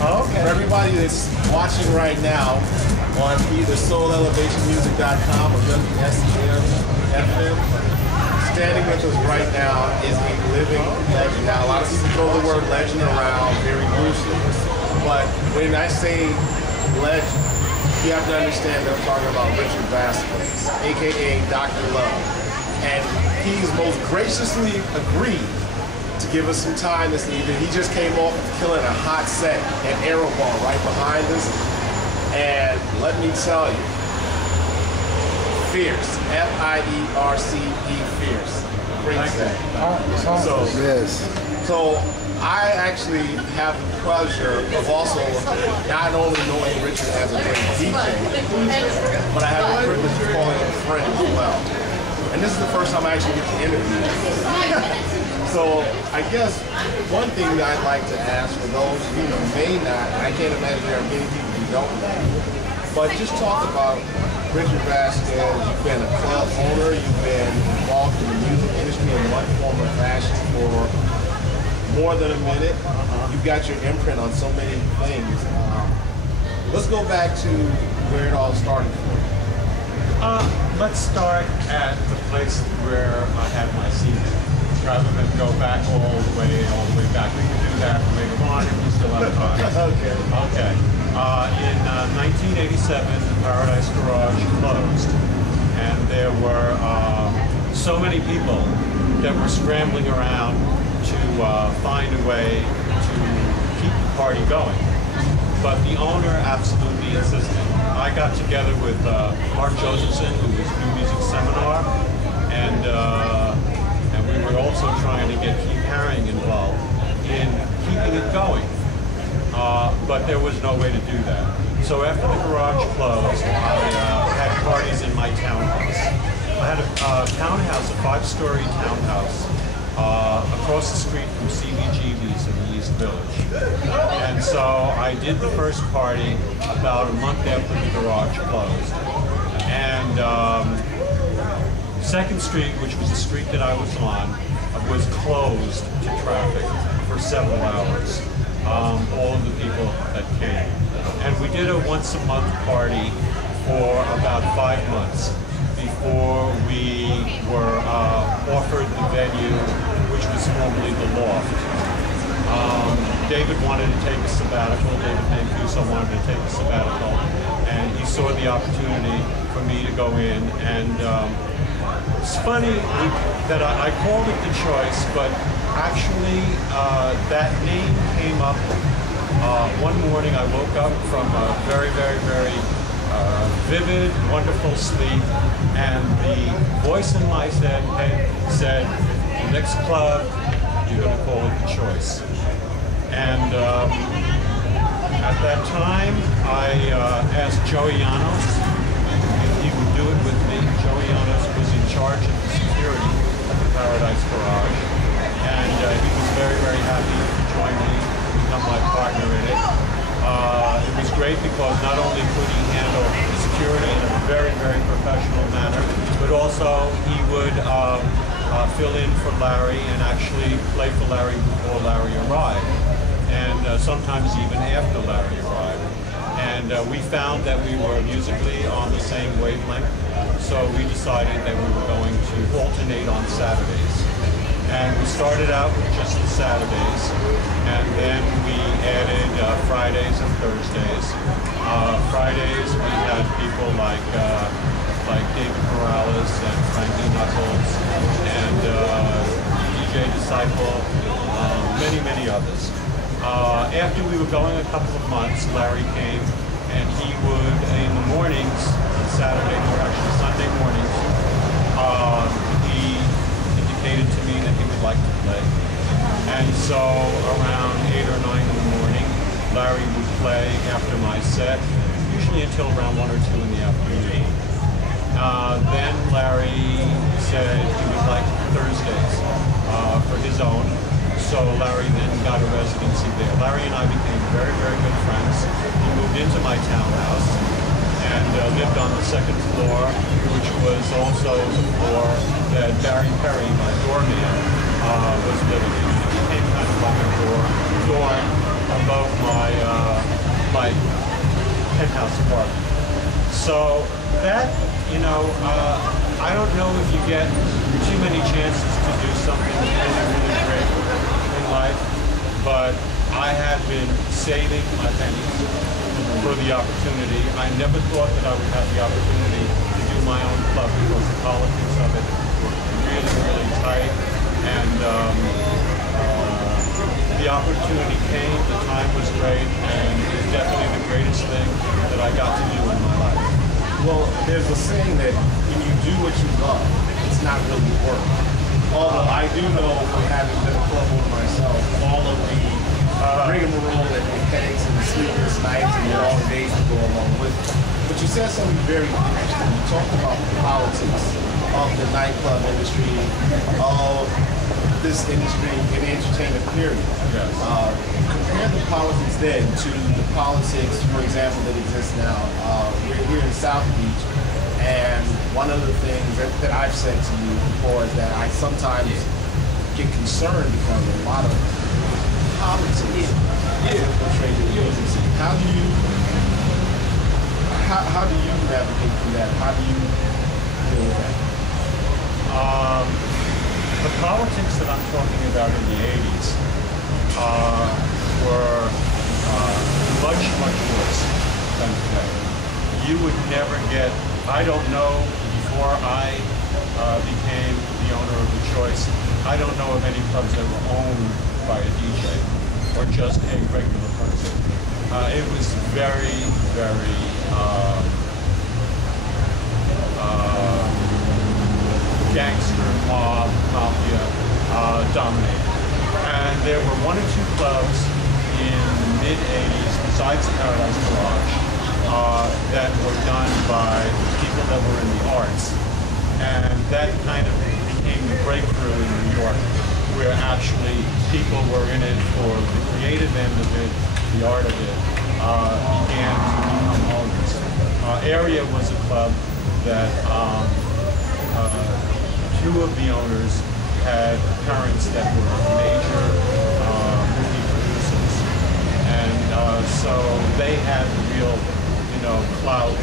Oh, okay. For everybody that's watching right now on either soulelevationmusic.com or WSEM FM, standing with us right now is a living legend. Now, a lot of people throw the word legend around very loosely, but when I say legend, you have to understand that I'm talking about RIchard Vasquez, aka Dr. Love. And he's most graciously agreed to give us some time this evening. He just came off of killing a hot set at Aeroball right behind us. And let me tell you, fierce, F-I-E-R-C-E, fierce. Great set. So I actually have the pleasure of also not only knowing RIchard as a great DJ, but I have the privilege of calling him a friend as well. And this is the first time I actually get to interview him. So I guess one thing that I'd like to ask for those who may not, I can't imagine there are many people who don't know, but just talk about RIchard Vasquez. You've been a club owner, you've been involved in the music industry in one form or fashion for more than a minute. You've got your imprint on so many things. Let's go back to where it all started for you. Let's start at the place where I had my seat, rather than go back all the way back. We can do that later on if we still have time. Okay. Okay. In 1987, the Paradise Garage closed, and there were so many people that were scrambling around to find a way to keep the party going. But the owner absolutely insisted. I got together with Mark Josephson, who was New Music Seminar, and we were also trying to get Keith Haring involved in keeping it going. But there was no way to do that. So after the garage closed, I had parties in my townhouse. I had a townhouse, a 5-story townhouse, across the street from CBGB's in the East Village. And so I did the first party about a month after the garage closed. And 2nd Street, which was the street that I was on, was closed to traffic for several hours. All of the people that came. And we did a once-a-month party for about 5 months before we were offered the venue, which was formerly the Loft. David wanted to take a sabbatical. David Mancuso wanted to take a sabbatical, and he saw the opportunity for me to go in. And it's funny that I called it The Choice, but actually that name came up one morning. I woke up from a very, very, very vivid, wonderful sleep, and the voice in my head said, "The next club, you're going to call it The Choice." And at that time, I asked Joey Llanos if he would do it with me. Joey Llanos was in charge of the security at the Paradise Garage, and he was very, very happy to join me, become my partner in it. It was great because not only could he handle the security in a very, very professional manner, but also he would fill in for Larry and actually play for Larry before Larry arrived, and sometimes even after Larry arrived. And we found that we were musically on the same wavelength, so we decided that we were going to alternate on Saturdays. And we started out with just the Saturdays, and then we added Fridays and Thursdays. Fridays we had people like David Morales and Frankie Knuckles and DJ Disciple, many, many others. After we were going a couple of months, Larry came, and he would, in the mornings, Saturday or actually Sunday mornings, he indicated to me that he would like to play. And so around 8 or 9 in the morning, Larry would play after my set, usually until around 1 or 2 in the afternoon. Then Larry said he would like Thursdays for his own. So Larry then got a residency there. Larry and I became very, very good friends. He moved into my townhouse and lived on the 2nd floor, which was also the floor that Barry Perry, my doorman, was living in. It became kind of like a dorm above my So that, I don't know if you get too many chances to do something really, really great in life, but I have been saving my pennies for the opportunity. I never thought that I would have the opportunity to do my own club because the politics of it were really, really tight, and the opportunity came, the time was great, and it's definitely the greatest thing that I got to do in my life. Well, there's a saying that when you do what you love, it's not really work. Although I do know from having been a club owner myself, all of the rigmarole and the headaches and the sleepless nights and the long days that go along with it. But you said something very interesting. You talked about the politics of the nightclub industry, of this industry in the entertainment period. Yes. Compare the politics then to the politics, for example, that exists now. We're here in South Beach, and one of the things that I've said to you before is that I sometimes get concerned because a lot of politics infiltrate the music scene. How do you navigate through that? How do you deal with that? The politics that I'm talking about in the 80s were much, much worse than today. You would never get, I don't know, before I became the owner of The Choice, I don't know of any clubs that were owned by a DJ or just a regular person. It was very, very gangster, mob, mafia dominated. And there were one or two clubs in the mid-'80s, besides Paradise Garage, that were done by people that were in the arts. And that kind of became the breakthrough in New York, where actually people were in it for the creative end of it, the art of it, began to become owners. Area was a club that two of the owners had parents that were major movie producers, and so they had real, clout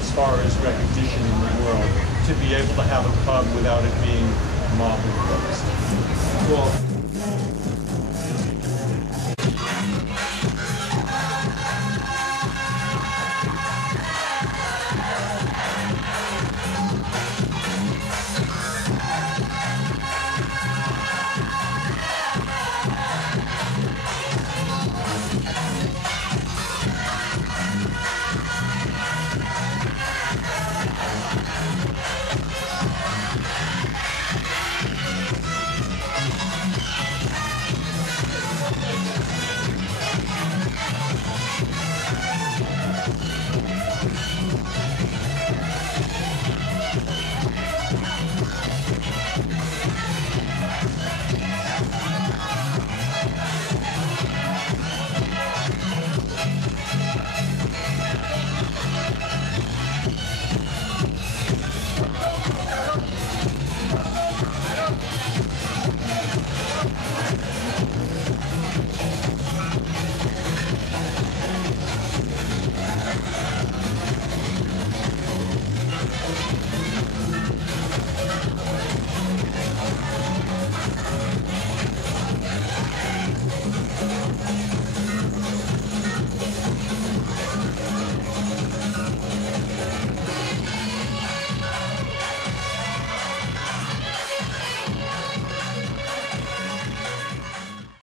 as far as recognition in the world to be able to have a club without it being mob clubs. Well,